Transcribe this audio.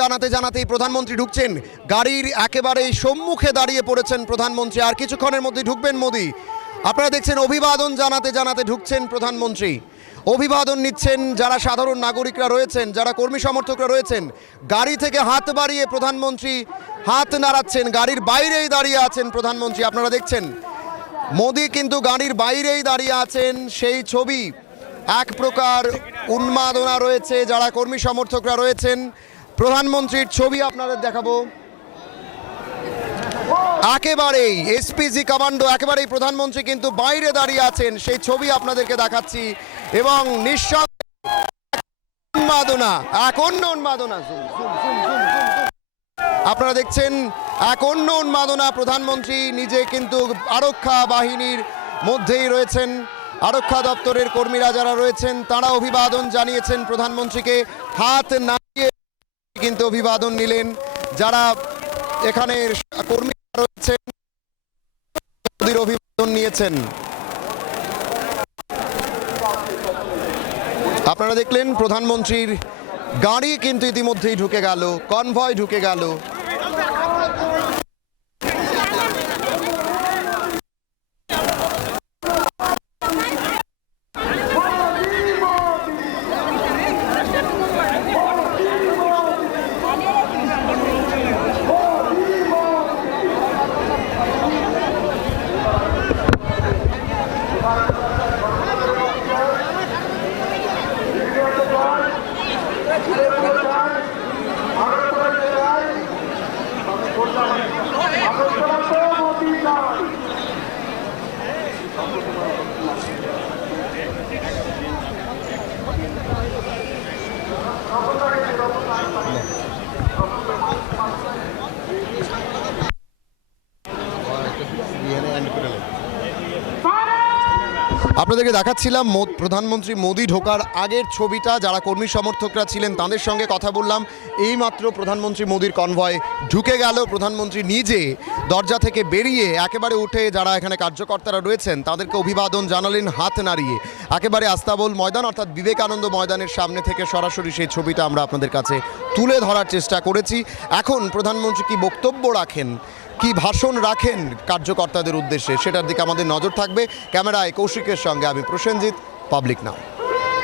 জানাতে জানাতেই প্রধানমন্ত্রী ঢুকছেন। গাড়ির একেবারেই সম্মুখে দাঁড়িয়ে পড়েছেন প্রধানমন্ত্রী। আর কিছুক্ষণের মধ্যে ঢুকবেন মোদি। আপনারা দেখছেন অভিবাদন জানাতে জানাতে ঢুকছেন প্রধানমন্ত্রী। অভিবাদন নিচ্ছেন যারা সাধারণ নাগরিকরা রয়েছেন, যারা কর্মী সমর্থকরা রয়েছেন। গাড়ি থেকে হাত বাড়িয়ে প্রধানমন্ত্রী হাত নাড়াচ্ছেন। গাড়ির বাইরেই দাঁড়িয়ে আছেন প্রধানমন্ত্রী, আপনারা দেখছেন। মোদি কিন্তু গাড়ির বাইরেই দাঁড়িয়ে আছেন, সেই ছবি। এক প্রকার উন্মাদনা রয়েছে, যারা কর্মী সমর্থকরা রয়েছেন। প্রধানমন্ত্রীর ছবি আপনাদের দেখাবো। একেবারেই এসপিজি কমান্ডো, একেবারেই প্রধানমন্ত্রী কিন্তু বাইরে দাঁড়িয়ে আছেন, সেই ছবি আপনাদেরকে দেখাচ্ছি। এবং উন্মাদনা, এক অন্য উন্মাদনা, আপনারা দেখছেন এক অন্য উন্মাদনা। প্রধানমন্ত্রী নিজে কিন্তু আরক্ষা বাহিনীর মধ্যেই রয়েছেন। আরক্ষা দপ্তরের কর্মীরা যারা রয়েছেন তারা অভিবাদন জানিয়েছেন প্রধানমন্ত্রীকে। হাত নাড়িয়ে কিন্তু অভিবাদন নিলেন যারা এখানে কর্মীরা রয়েছেন, মোদির অভিবাদন নিয়েছেন। আপনারা দেখলেন প্রধানমন্ত্রীর গাড়ি কিন্তু ইতিমধ্যেই ঢুকে গেল, কনভয় ঢুকে গেল। আপনাদেরকে দেখাচ্ছিলাম প্রধানমন্ত্রী মোদি ঢোকার আগের ছবিটা। যারা কর্মী সমর্থকরা ছিলেন তাদের সঙ্গে কথা বললাম। এইমাত্র প্রধানমন্ত্রী মোদির কনভয় ঢুকে গেল। প্রধানমন্ত্রী নিজে দরজা থেকে বেরিয়ে একেবারে উঠে যারা এখানে কার্যকর্তারা রয়েছেন তাদেরকে অভিবাদন জানালেন হাত নাড়িয়ে। একেবারে আস্তাবল ময়দান অর্থাৎ বিবেকানন্দ ময়দানের সামনে থেকে সরাসরি সেই ছবিটা আমরা আপনাদের কাছে তুলে ধরার চেষ্টা করেছি। এখন প্রধানমন্ত্রী কি বক্তব্য রাখেন, কি ভাষণ রাখেন কার্যকর্তাদের উদ্দেশ্যে, সেটার দিকে আমাদের নজর থাকবে। ক্যামেরায় কৌশিকের সঙ্গে আমি প্রসেনজিৎ, পাবলিক নাও।